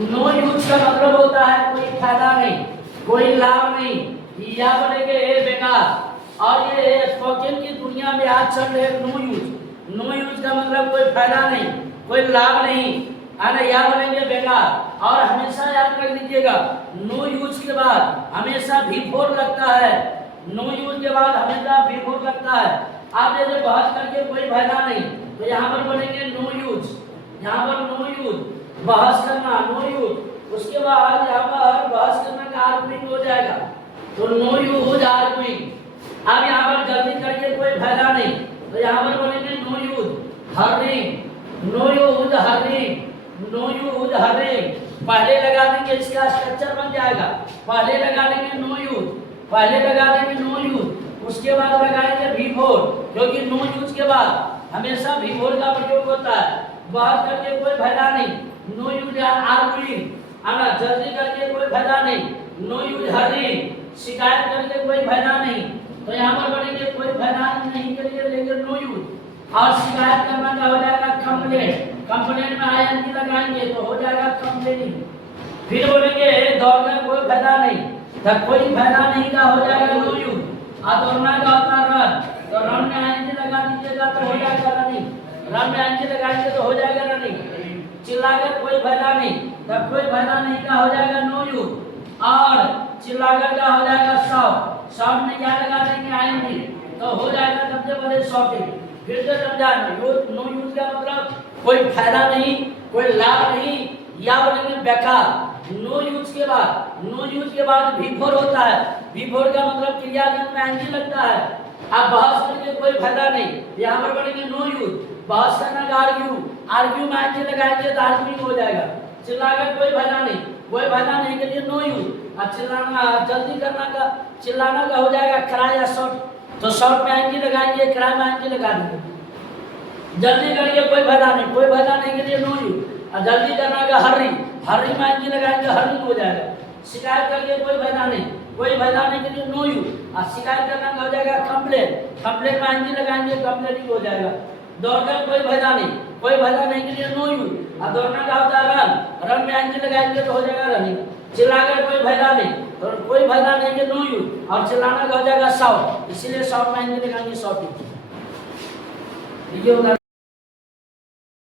No use का मतलब होता है कोई फायदा नहीं, कोई लाभ नहीं, या बोलेंगे ये बेकार। और ये स्पोकन की दुनिया में आज चल रहे नो यूज। नो यूज का मतलब कोई फायदा नहीं, कोई लाभ नहीं, है ना, या बोलेंगे बेकार। और हमेशा याद रख लीजिएगा, नो यूज के बाद हमेशा V4 लगता है। नो यूज के बाद हमेशा V4 लगता है। आप जैसे बहस करके कोई फायदा नहीं, तो यहाँ पर बोलेंगे नो यूज, यहाँ पर नो यूज, बहस करना नो यूज। उसके बाद यहाँ पर बहस करना का आर्गुइंग हो जाएगा, तो नो यूज आर्गुइंग। अब यहाँ पर जल्दी करके कोई फायदा नहीं, तो यहाँ पर बोलेंगे no use hurrying, no use hurrying, no use hurrying. पहले लगा देंगे, इसका स्ट्रक्चर बन जाएगा। पहले लगा देंगे नो यूज, पहले लगा देंगे नो यूज, उसके बाद लगाएंगे V4, क्योंकि नो यूज के बाद हमेशा V4 का प्रयोग होता है। बहस करके कोई फायदा नहीं, नो यूज आर्गुइंग, आना जल्दी करके कोई फायदा नहीं, नो यूज हर्रिंग, शिकायत करके कोई फायदा नहीं, तो यहाँ पर बोलेंगे कोई फायदा नहीं के लिए लेंगे नो यूज। और शिकायत करना का हो जाएगा कंप्लेंट, कंप्लेंट में ING लगाएंगे तो हो जाएगा कंप्लेनिंग। फिर बोलेंगे दौड़कर कोई फायदा नहीं, तो कोई फायदा नहीं का हो जाएगा नो यूज। और दौड़ना का होता है रन, तो रन में ING लगा दीजिएगा तो हो जाएगा रनिंग, रन में ING लगाएंगे तो हो जाएगा रनिंग। चिल्लाकर कोई फायदा नहीं, तो कोई फायदा नहीं का हो जाएगा नो यूज। और चिल्लाकर का हो जाएगा शॉट, शॉट में क्या लगा देंगे ING, तो हो जाएगा सबसे बड़े शॉटिंग। फिर से समझाना, नो यूज का मतलब कोई फायदा नहीं, कोई लाभ नहीं, या बोलेंगे बेकार। नो यूज के बाद, नो यूज के बाद V4 होता है। V4 का मतलब क्रियाजन में ING लगता है। अब बहस करके कोई फायदा नहीं, यहाँ पर बोलेंगे नो यूज। बहस करना का आर्ग्यू, आर्ग्यू में ING लगाएंगे तो आर्ग्यूइंग हो जाएगा। चिल्लाकर कोई फायदा नहीं, कोई फायदा नहीं के लिए नो यूज। और चिल्लाना जल्दी करना का, चिल्लाना का हो जाएगा क्राई या शॉट, तो शॉट में ING लगाएंगे, क्राई में ING लगा देंगे। जल्दी करके कोई फायदा नहीं, कोई फायदा नहीं के लिए नो यूज। और जल्दी करना का हर्री, हर्री में ING लगाएंगे, हर्रिंग हो जाएगा। शिकायत करके कोई फायदा नहीं, कोई फायदा नहीं के लिए नो यूज। और शिकायत करना का हो जाएगा कंप्लेन, कंप्लेन में ING लगाएंगे, कंप्लेनिंग हो जाएगा। दौड़कर कोई फायदा नहीं, कोई फायदा नहीं के लिए नो यूज। और दौड़ना का होता है रन, रन में ING लगाएंगे तो हो जाएगा रनिंग। चिल्लाकर कोई फायदा नहीं, तो कोई फायदा नहीं के नो यूज। और चिल्लाना का हो जाएगा शॉट, इसीलिए शॉट में ING लगाएंगे, शॉट। ये होगा।